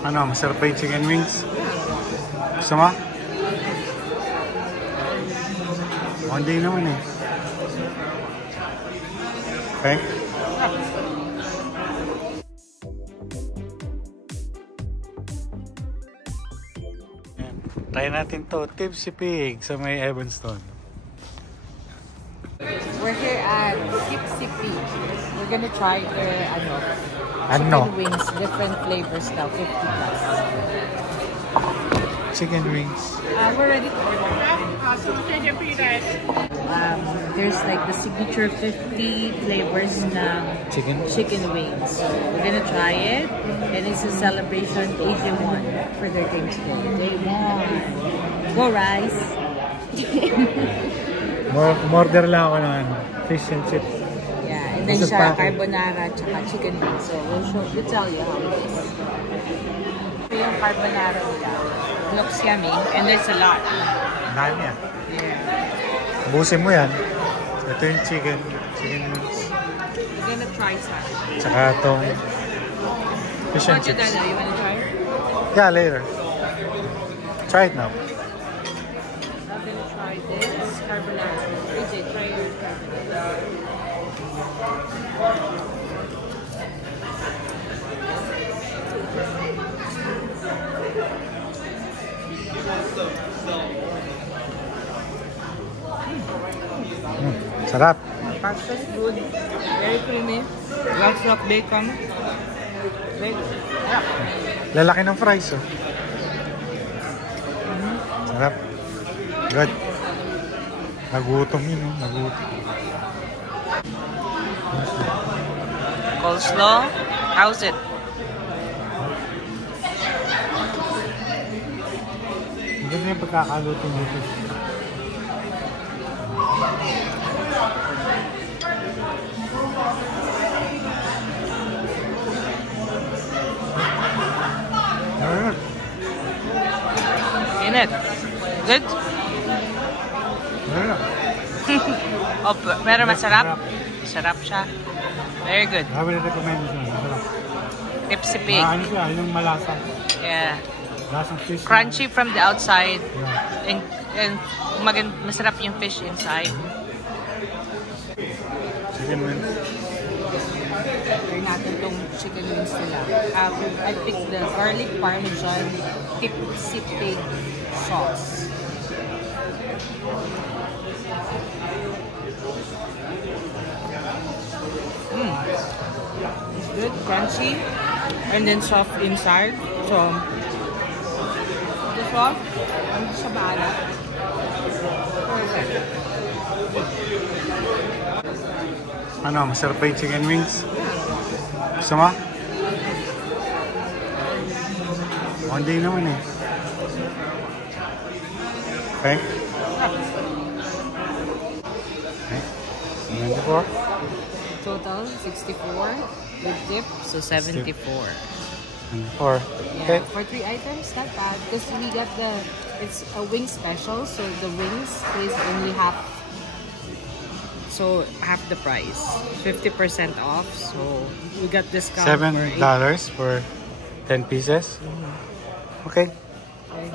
Ano, masarap ba yung chicken wings? Gusto mo? Hindi naman eh. Okay? Try natin to, Tipsy Pig sa may Evanston. We're here at Tipsy Pig. We're gonna try their Ano? chicken wings, different flavors now, 50 plus. Chicken wings. We're ready to order. There's like the signature 50 flavors ng chicken wings. So we're gonna try it, and it's a celebration AJ1 for their game today. Day 1. Go Rice! Order lang ako ng fish and chips. Yeah, and then siya carbonara tsaka chicken wings. So we'll tell you how it is. So yung carbonara nila looks yummy, and there's a lot. Dami yan. Yeah. Busin mo yan. Ito yung chicken wings. We're gonna try some. Tsaka itong fish and chips. You wanna try? Yeah, later. Try it now. I'm gonna try this carbonara. AJ, try your carbonara. Sarap. Pasta's good. Very creamy. Lots of bacon. Lalaki ng fries, oh. Sarap. Good. Nagutom yun, oh. Nagutom. Coleslaw. How's it? Hindi na yung pagkakaluto dito. Init. Good? Oh, pero masarap. Masarap siya. Very good. I will recommend it. Masarap. Tipsy Pig. Ano siya, yung malasa. Yeah. Lasang fish. Crunchy from the outside. Yeah. And masarap yung fish inside. Chicken wings. Try natin itong chicken wings nila. I picked the garlic parmesan Tipsy Pig sauce. It's good, crunchy, and then soft inside. So, the sauce, hindi siya bahala. Perfect. Ano, masarap ba yung chicken wings? Gusto mo? Hindi naman eh. Okay? Okay. 94? Total 64 with tip, so 74. 94. Okay. Yeah, for 3 items, not bad. Because we got it's a wing special, so the wings is only half. So half the price, 50% off. So we got discount $7 for 10 pieces. Okay. Okay.